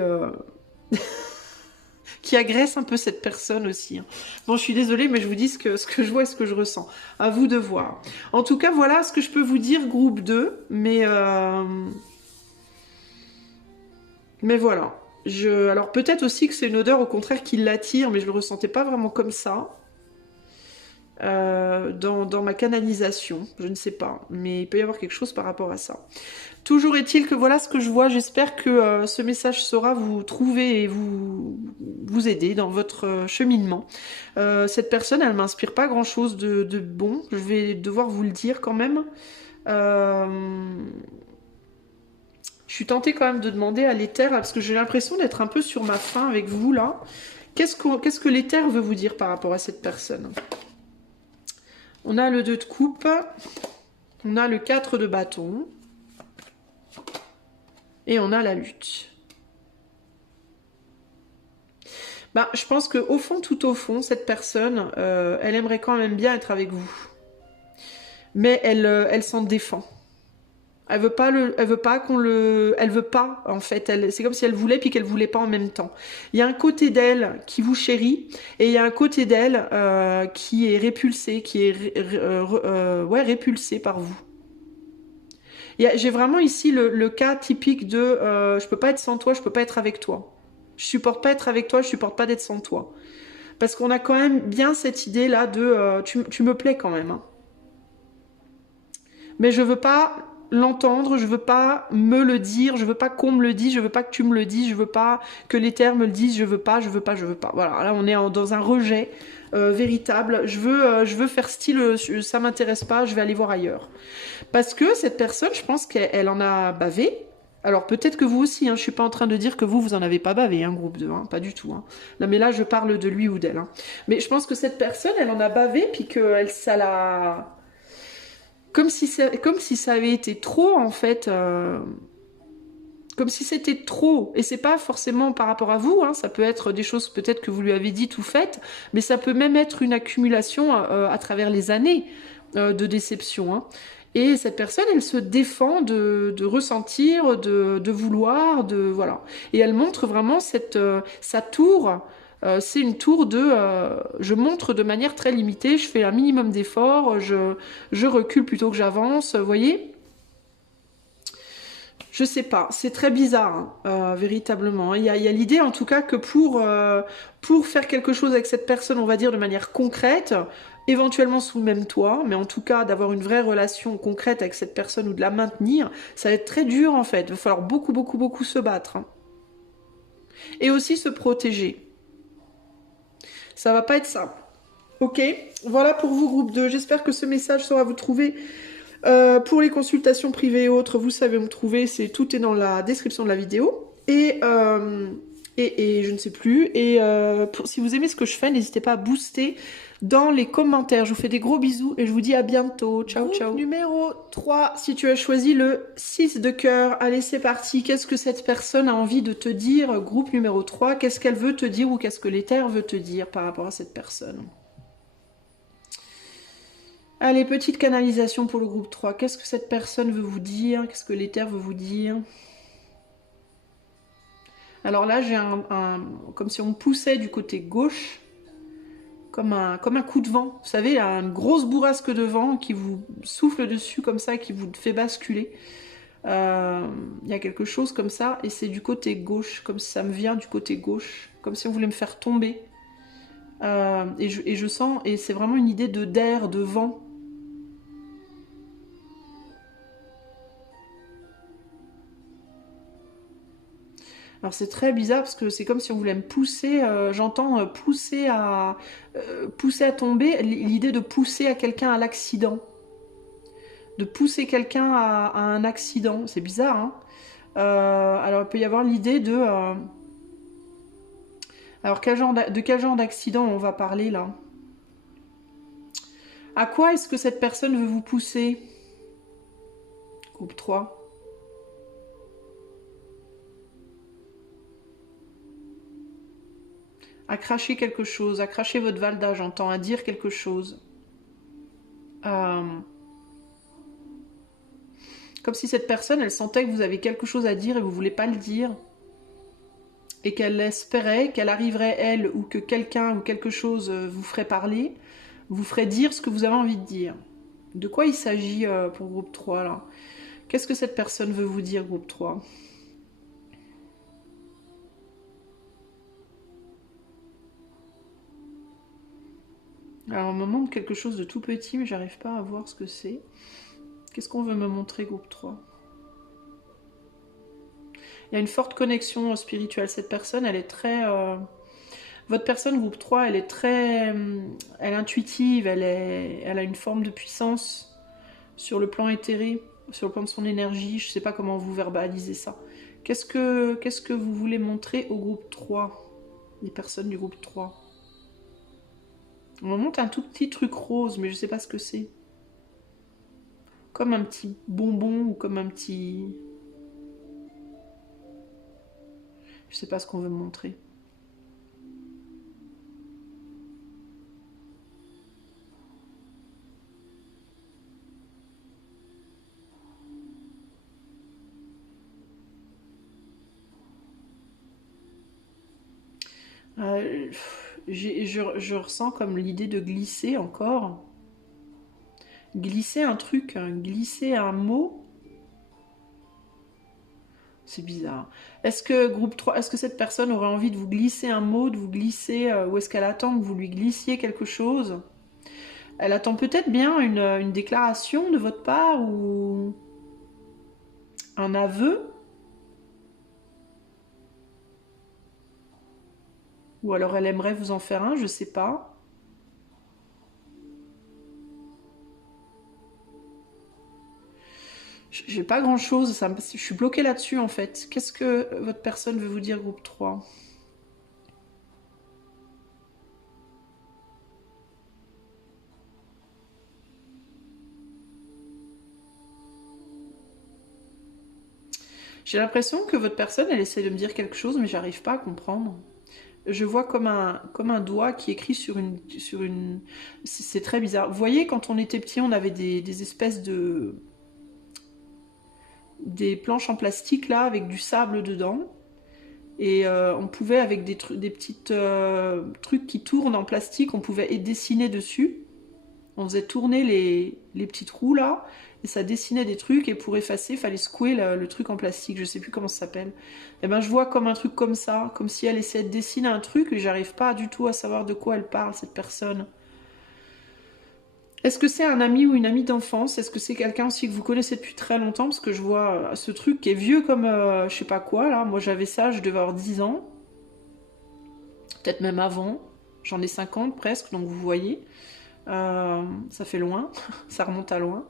agresse un peu cette personne aussi. Hein. Bon, je suis désolée, mais je vous dis ce que je vois et ce que je ressens. À vous de voir. En tout cas, voilà ce que je peux vous dire, groupe 2. Mais voilà. Alors peut-être aussi que c'est une odeur au contraire qui l'attire, mais je le ressentais pas vraiment comme ça. Dans ma canalisation, je ne sais pas, mais il peut y avoir quelque chose par rapport à ça. Toujours est-il que voilà ce que je vois, j'espère que ce message saura vous trouver et vous aider dans votre cheminement. Cette personne, elle m'inspire pas grand-chose de bon, je vais devoir vous le dire quand même. Je suis tentée quand même de demander à l'éther, parce que j'ai l'impression d'être un peu sur ma faim avec vous là. Qu'est-ce que l'éther veut vous dire par rapport à cette personne? On a le 2 de coupe, on a le 4 de bâton, et on a la lutte. Bah, je pense qu'au fond, tout au fond, cette personne, elle aimerait quand même bien être avec vous. Mais elle s'en défend. Elle veut pas qu'on le, elle veut pas en fait. C'est comme si elle voulait puis qu'elle voulait pas en même temps. Il y a un côté d'elle qui vous chérit et il y a un côté d'elle qui est répulsé, ouais répulsé par vous. J'ai vraiment ici le cas typique de je peux pas être sans toi, je peux pas être avec toi. Je supporte pas être avec toi, je supporte pas d'être sans toi. Parce qu'on a quand même bien cette idée là de tu me plais quand même. Hein. Mais je veux pas l'entendre, je veux pas me le dire, je veux pas qu'on me le dise, je veux pas que tu me le dises, je veux pas que l'éther me le dise, je veux pas, je veux pas, je veux pas. Voilà, là on est dans un rejet véritable. Je veux faire style, ça m'intéresse pas, je vais aller voir ailleurs. Parce que cette personne, je pense qu'elle en a bavé. Alors peut-être que vous aussi, hein, je suis pas en train de dire que vous en avez pas bavé, hein, groupe 2, hein, pas du tout. Hein. Non mais là je parle de lui ou d'elle. Hein. Mais je pense que cette personne, elle en a bavé, puis que ça l'a... Comme si ça avait été trop, en fait. comme si c'était trop. Et c'est pas forcément par rapport à vous, hein, ça peut être des choses peut-être que vous lui avez dites ou faites, mais ça peut même être une accumulation à travers les années de déception. Hein. Et cette personne, elle se défend de ressentir, de vouloir, de voilà. Et elle montre vraiment sa tour. C'est une tour de je montre de manière très limitée, je fais un minimum d'efforts, je recule plutôt que j'avance, vous voyez? Je sais pas, c'est très bizarre, hein, véritablement. Il y a l'idée en tout cas que pour faire quelque chose avec cette personne, on va dire de manière concrète, éventuellement sous le même toit, mais en tout cas d'avoir une vraie relation concrète avec cette personne ou de la maintenir, ça va être très dur en fait. Il va falloir beaucoup, beaucoup, beaucoup se battre. Hein. Et aussi se protéger. Ça va pas être simple. Ok, voilà pour vous groupe 2. J'espère que ce message saura vous trouver. Pour les consultations privées et autres, vous savez où me trouver, tout est dans la description de la vidéo. Et je ne sais plus. Et si vous aimez ce que je fais, n'hésitez pas à booster dans les commentaires. Je vous fais des gros bisous et je vous dis à bientôt. Ciao, groupe ciao. Numéro 3, si tu as choisi le 6 de cœur, allez c'est parti. Qu'est-ce que cette personne a envie de te dire? Groupe numéro 3, qu'est-ce qu'elle veut te dire ou qu'est-ce que l'éther veut te dire par rapport à cette personne? Allez, petite canalisation pour le groupe 3. Qu'est-ce que cette personne veut vous dire? Qu'est-ce que l'éther veut vous dire? Alors là, j'ai comme si on me poussait du côté gauche, comme un coup de vent. Vous savez, une grosse bourrasque de vent qui vous souffle dessus comme ça, qui vous fait basculer. Il y a quelque chose comme ça, et c'est du côté gauche, comme si ça me vient du côté gauche, comme si on voulait me faire tomber. Et je sens, et c'est vraiment une idée d'air, de vent. Alors c'est très bizarre parce que c'est comme si on voulait me pousser, j'entends pousser à tomber, l'idée de pousser à quelqu'un à l'accident. De pousser quelqu'un à un accident, c'est bizarre, hein. Alors il peut y avoir l'idée de... alors de quel genre d'accident on va parler là? À quoi est-ce que cette personne veut vous pousser? Groupe 3. À cracher quelque chose, à cracher votre valda, j'entends, à dire quelque chose. Comme si cette personne, elle sentait que vous avez quelque chose à dire et vous ne voulez pas le dire. Et qu'elle espérait qu'elle arriverait, elle, ou que quelqu'un ou quelque chose vous ferait parler, vous ferait dire ce que vous avez envie de dire. De quoi il s'agit pour groupe 3, là? Qu'est-ce que cette personne veut vous dire, groupe 3? Alors, on me montre quelque chose de tout petit, mais j'arrive pas à voir ce que c'est. Qu'est-ce qu'on veut me montrer, groupe 3? Il y a une forte connexion spirituelle. Cette personne, elle est très... votre personne, groupe 3, elle est très... elle est intuitive, elle a une forme de puissance sur le plan éthéré, sur le plan de son énergie. Je ne sais pas comment vous verbalisez ça. Qu'est-ce que vous voulez montrer au groupe 3? Les personnes du groupe 3. On me montre un tout petit truc rose, mais je ne sais pas ce que c'est. Comme un petit bonbon ou comme un petit... Je sais pas ce qu'on veut me montrer. Je ressens comme l'idée de glisser encore. Glisser un truc, hein, glisser un mot. C'est bizarre. Est-ce que groupe 3, est-ce que cette personne aurait envie de vous glisser un mot, de vous glisser, ou est-ce qu'elle attend que vous lui glissiez quelque chose? Elle attend peut-être bien une déclaration de votre part ou un aveu? Ou alors elle aimerait vous en faire un, je sais pas. J'ai pas grand chose, je suis bloquée là-dessus en fait. Qu'est-ce que votre personne veut vous dire, groupe 3? J'ai l'impression que votre personne, elle essaie de me dire quelque chose, mais j'arrive pas à comprendre. Je vois comme un doigt qui écrit sur une... C'est très bizarre. Vous voyez, quand on était petit, on avait des espèces de... des planches en plastique, là, avec du sable dedans. Et on pouvait, avec des petites trucs qui tournent en plastique, on pouvait dessiner dessus. On faisait tourner les petits trous, là, et ça dessinait des trucs, et pour effacer, il fallait secouer le truc en plastique, je sais plus comment ça s'appelle. Et ben je vois comme un truc comme ça, comme si elle essayait de dessiner un truc, et j'arrive pas du tout à savoir de quoi elle parle, cette personne. Est-ce que c'est un ami ou une amie d'enfance? Est-ce que c'est quelqu'un aussi que vous connaissez depuis très longtemps? Parce que je vois ce truc qui est vieux comme je sais pas quoi, là. Moi j'avais ça, je devais avoir 10 ans. Peut-être même avant. J'en ai 50 presque, donc vous voyez. Ça fait loin, ça remonte à loin.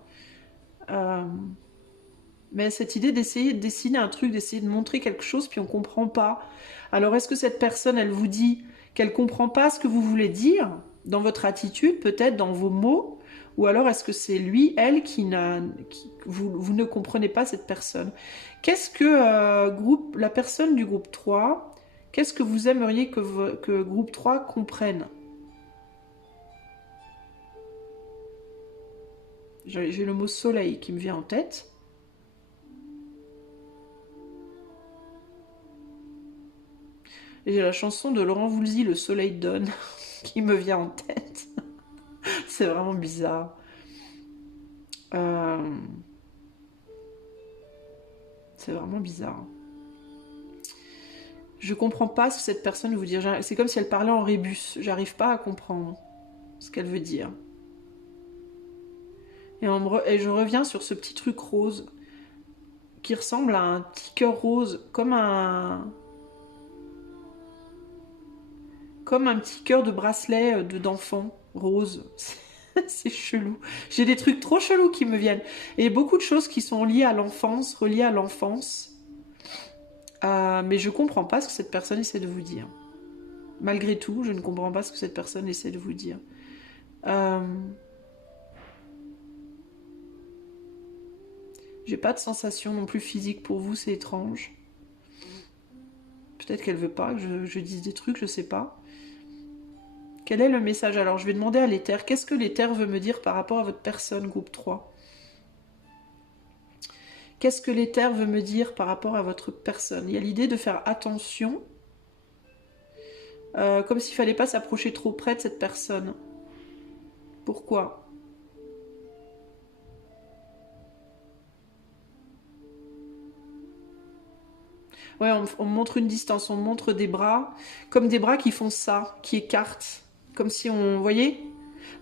Mais cette idée d'essayer de dessiner un truc, d'essayer de montrer quelque chose, puis on comprend pas. Alors est-ce que cette personne, elle vous dit qu'elle comprend pas ce que vous voulez dire dans votre attitude, peut-être dans vos mots, ou alors est-ce que c'est lui, elle, vous ne comprenez pas cette personne? Qu'est-ce que la personne du groupe 3, qu'est-ce que vous aimeriez que groupe 3 comprenne? J'ai le mot soleil qui me vient en tête. Et j'ai la chanson de Laurent Voulzy, Le soleil donne, qui me vient en tête. C'est vraiment bizarre. C'est vraiment bizarre. Je comprends pas ce que cette personne veut dire. C'est comme si elle parlait en rébus. J'arrive pas à comprendre ce qu'elle veut dire. Et je reviens sur ce petit truc rose qui ressemble à un petit cœur rose, comme un petit cœur de bracelet d'enfant rose. C'est chelou. J'ai des trucs trop chelous qui me viennent. Et beaucoup de choses qui sont liées à l'enfance, reliées à l'enfance. Mais je comprends pas ce que cette personne essaie de vous dire. Malgré tout, je ne comprends pas ce que cette personne essaie de vous dire. J'ai pas de sensation non plus physique pour vous, c'est étrange. Peut-être qu'elle veut pas que je dise des trucs, je sais pas. Quel est le message? Alors, je vais demander à l'éther. Qu'est-ce que l'éther veut me dire par rapport à votre personne, groupe 3? Qu'est-ce que l'éther veut me dire par rapport à votre personne? Il y a l'idée de faire attention, comme s'il fallait pas s'approcher trop près de cette personne. Pourquoi? Ouais, on montre une distance, on montre des bras, comme des bras qui font ça, qui écartent. Comme si on... Vous voyez?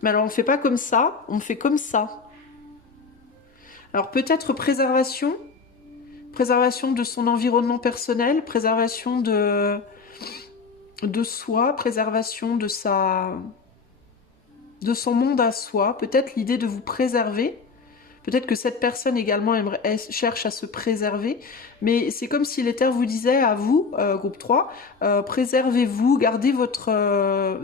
Mais alors on ne fait pas comme ça, on fait comme ça. Alors peut-être préservation de son environnement personnel, préservation de soi, préservation de son monde à soi, peut-être l'idée de vous préserver. Peut-être que cette personne également cherche à se préserver, mais c'est comme si l'éther vous disait à vous, groupe 3, préservez-vous, gardez votre...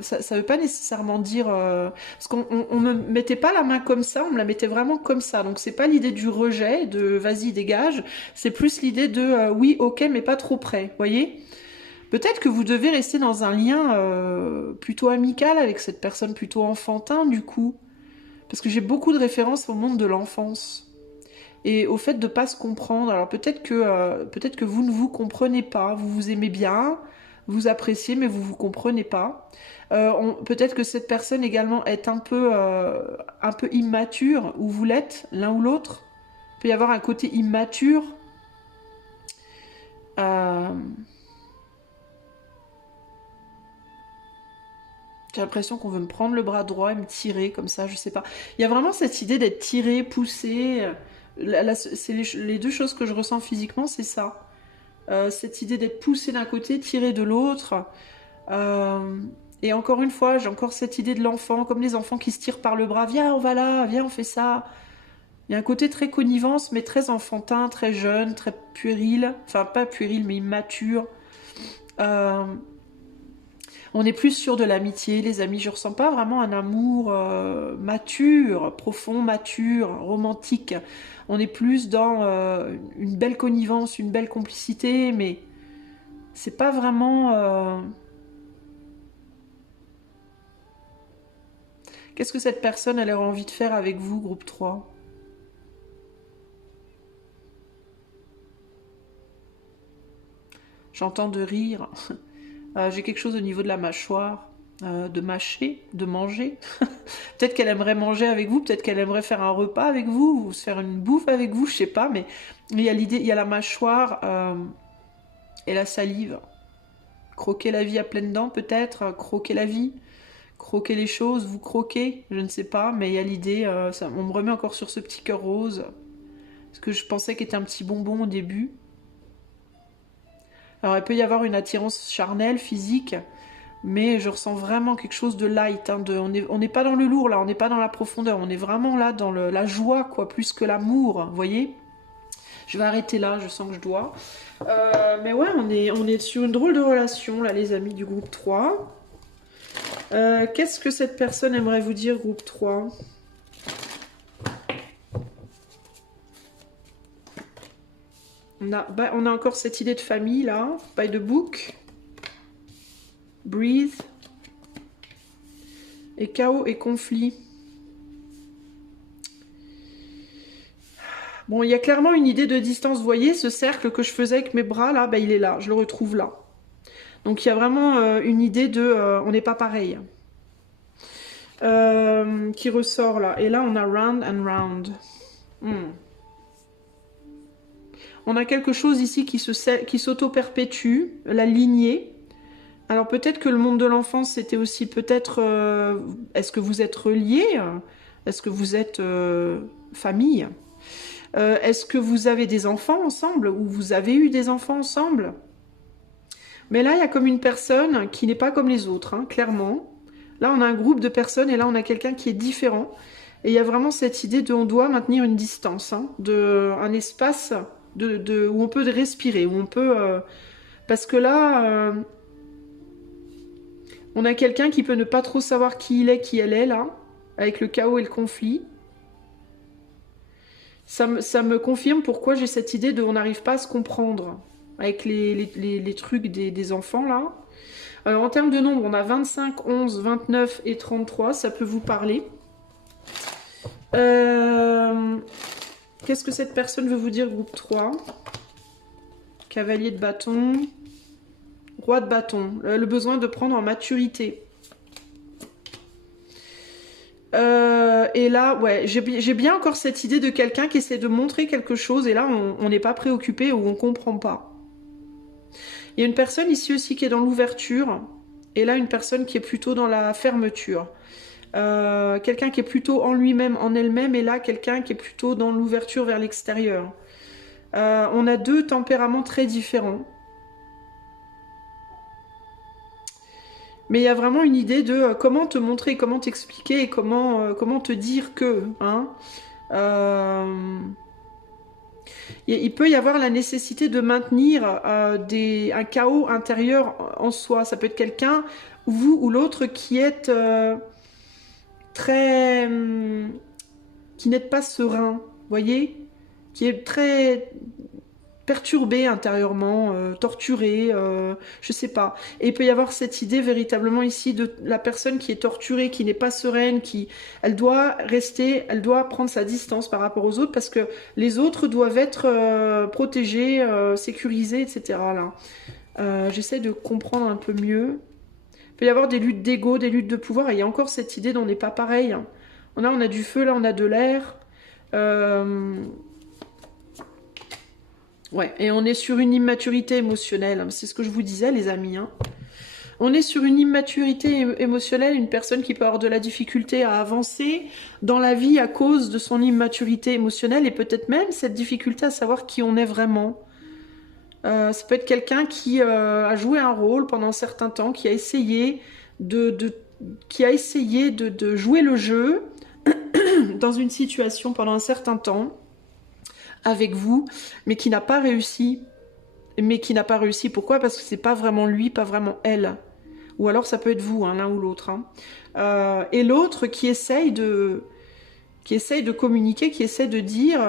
ça ne veut pas nécessairement dire... parce qu'on ne me mettait pas la main comme ça, on me la mettait vraiment comme ça. Donc c'est pas l'idée du rejet, de vas-y, dégage, c'est plus l'idée de oui, ok, mais pas trop près, voyez? Peut-être que vous devez rester dans un lien plutôt amical avec cette personne, plutôt enfantin du coup. Parce que j'ai beaucoup de références au monde de l'enfance et au fait de ne pas se comprendre. Alors peut-être que vous ne vous comprenez pas, vous vous aimez bien, vous appréciez, mais vous ne vous comprenez pas. Peut-être que cette personne également est un peu immature, ou vous l'êtes, l'un ou l'autre. Il peut y avoir un côté immature. J'ai l'impression qu'on veut me prendre le bras droit et me tirer comme ça, je sais pas. Il y a vraiment cette idée d'être tiré, poussé. C'est les deux choses que je ressens physiquement, c'est ça. Cette idée d'être poussé d'un côté, tiré de l'autre. Et encore une fois, j'ai encore cette idée de l'enfant, comme les enfants qui se tirent par le bras. Viens, on va là, viens, on fait ça. Il y a un côté très connivence, mais très enfantin, très jeune, très puéril. Enfin, pas puéril, mais immature. On est plus sur de l'amitié, les amis. Je ressens pas vraiment un amour mature, profond, mature, romantique. On est plus dans une belle connivence, une belle complicité, mais c'est pas vraiment... Qu'est-ce que cette personne elle aurait envie de faire avec vous, groupe 3? J'entends de rire. J'ai quelque chose au niveau de la mâchoire. De mâcher, de manger. Peut-être qu'elle aimerait manger avec vous, peut-être qu'elle aimerait faire un repas avec vous, ou se faire une bouffe avec vous, je sais pas, mais il y a l'idée, il y a la mâchoire et la salive. Croquer la vie à pleines dents, peut-être, croquer la vie, croquer les choses, vous croquer, je ne sais pas, mais il y a l'idée, on me remet encore sur ce petit cœur rose, ce que je pensais qu'était un petit bonbon au début. Alors il peut y avoir une attirance charnelle, physique, mais je ressens vraiment quelque chose de light. Hein, on n'est pas dans le lourd là, on n'est pas dans la profondeur, on est vraiment là dans la joie, quoi, plus que l'amour, vous voyez. Je vais arrêter là, je sens que je dois. Mais ouais, on est sur une drôle de relation là, les amis du groupe 3. Qu'est-ce que cette personne aimerait vous dire, groupe 3 ? On a encore cette idée de famille là, by the book. Breathe. Et chaos et conflit. Bon, il y a clairement une idée de distance. Vous voyez, ce cercle que je faisais avec mes bras là, bah, il est là, je le retrouve là. Donc il y a vraiment une idée de on n'est pas pareil. Qui ressort là. Et là, on a round and round. On a quelque chose ici qui s'auto-perpétue, la lignée. Alors peut-être que le monde de l'enfance, c'était aussi peut-être... est-ce que vous êtes reliés? Est-ce que vous êtes famille? Est-ce que vous avez des enfants ensemble? Ou vous avez eu des enfants ensemble? Mais là, il y a comme une personne qui n'est pas comme les autres, hein, clairement. Là, on a un groupe de personnes et là, on a quelqu'un qui est différent. Et il y a vraiment cette idée de on doit maintenir une distance, hein, un espace où on peut respirer, où on peut... parce que là... on a quelqu'un qui peut ne pas trop savoir qui il est, qui elle est, là, avec le chaos et le conflit. Ça me confirme pourquoi j'ai cette idée de on n'arrive pas à se comprendre avec les trucs des enfants, là. Alors, en termes de nombre, on a 25, 11, 29 et 33, ça peut vous parler. Qu'est-ce que cette personne veut vous dire, groupe 3? Cavalier de bâton... Roi de bâton, le besoin de prendre en maturité. Et là, ouais, j'ai bien encore cette idée de quelqu'un qui essaie de montrer quelque chose et là, on n'est pas préoccupé ou on comprend pas. Il y a une personne ici aussi qui est dans l'ouverture et là, une personne qui est plutôt dans la fermeture. Quelqu'un qui est plutôt en lui-même, en elle-même et là, quelqu'un qui est plutôt dans l'ouverture vers l'extérieur. On a deux tempéraments très différents. Mais il y a vraiment une idée de comment te montrer, comment t'expliquer et comment te dire que. Hein. Il peut y avoir la nécessité de maintenir un chaos intérieur en soi. Ça peut être quelqu'un, vous ou l'autre, qui est très... qui n'êtes pas serein, voyez, qui est très... perturbé intérieurement, torturé, je sais pas. Et il peut y avoir cette idée véritablement ici de la personne qui est torturée, qui n'est pas sereine, elle doit rester, elle doit prendre sa distance par rapport aux autres parce que les autres doivent être protégés, sécurisés, etc. Là, j'essaie de comprendre un peu mieux. Il peut y avoir des luttes d'ego, des luttes de pouvoir, et il y a encore cette idée d'on n'est pas pareil. Là, on a du feu, là, on a de l'air. Ouais, et on est sur une immaturité émotionnelle. C'est ce que je vous disais, les amis. Hein. On est sur une immaturité émotionnelle, une personne qui peut avoir de la difficulté à avancer dans la vie à cause de son immaturité émotionnelle et peut-être même cette difficulté à savoir qui on est vraiment. Ça peut être quelqu'un qui a joué un rôle pendant un certain temps, qui a essayé de jouer le jeu dans une situation pendant un certain temps avec vous, mais qui n'a pas réussi. Pourquoi? Parce que c'est pas vraiment lui, pas vraiment elle. Ou alors ça peut être vous, hein, l'un ou l'autre. Hein. Et l'autre qui essaye de communiquer, qui essaie de dire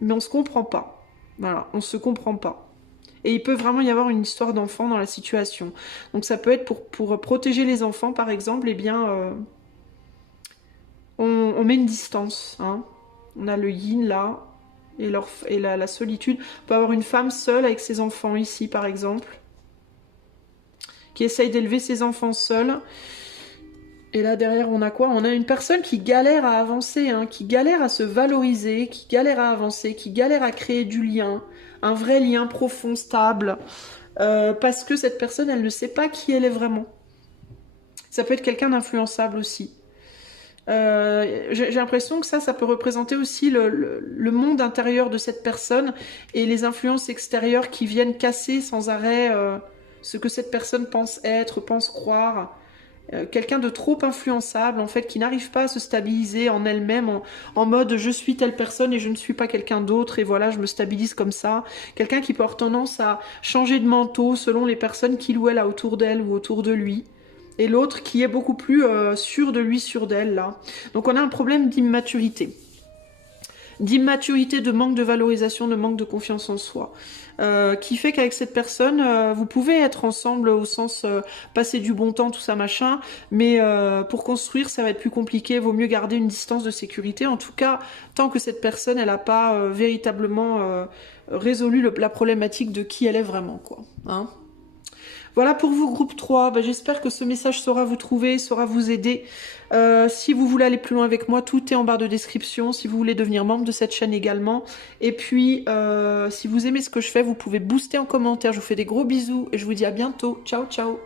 mais on se comprend pas. Voilà, on se comprend pas. Et il peut vraiment y avoir une histoire d'enfant dans la situation. Donc ça peut être pour protéger les enfants, par exemple, eh bien, on met une distance. Hein. On a le yin là, et la solitude. On peut avoir une femme seule avec ses enfants ici, par exemple, qui essaye d'élever ses enfants seule. Et là, derrière, on a quoi? On a une personne qui galère à avancer, hein, qui galère à se valoriser, qui galère à avancer, qui galère à créer du lien, un vrai lien profond, stable, parce que cette personne, elle ne sait pas qui elle est vraiment. Ça peut être quelqu'un d'influençable aussi. J'ai l'impression que ça peut représenter aussi le monde intérieur de cette personne et les influences extérieures qui viennent casser sans arrêt ce que cette personne pense être, pense croire. Quelqu'un de trop influençable, en fait, qui n'arrive pas à se stabiliser en elle-même, en mode je suis telle personne et je ne suis pas quelqu'un d'autre, et voilà, je me stabilise comme ça. Quelqu'un qui peut avoir tendance à changer de manteau selon les personnes qu'il ou elle a autour d'elle ou autour de lui. Et l'autre qui est beaucoup plus sûr de lui, sûr d'elle, là. Donc on a un problème d'immaturité. D'immaturité, de manque de valorisation, de manque de confiance en soi. Qui fait qu'avec cette personne, vous pouvez être ensemble au sens passer du bon temps, tout ça machin, mais pour construire, ça va être plus compliqué, vaut mieux garder une distance de sécurité, en tout cas, tant que cette personne, elle n'a pas véritablement résolu la problématique de qui elle est vraiment, quoi. Hein. Voilà pour vous, groupe 3. Ben, j'espère que ce message saura vous trouver, saura vous aider. Si vous voulez aller plus loin avec moi, tout est en barre de description. Si vous voulez devenir membre de cette chaîne également. Et puis, si vous aimez ce que je fais, vous pouvez booster en commentaire. Je vous fais des gros bisous et je vous dis à bientôt. Ciao, ciao.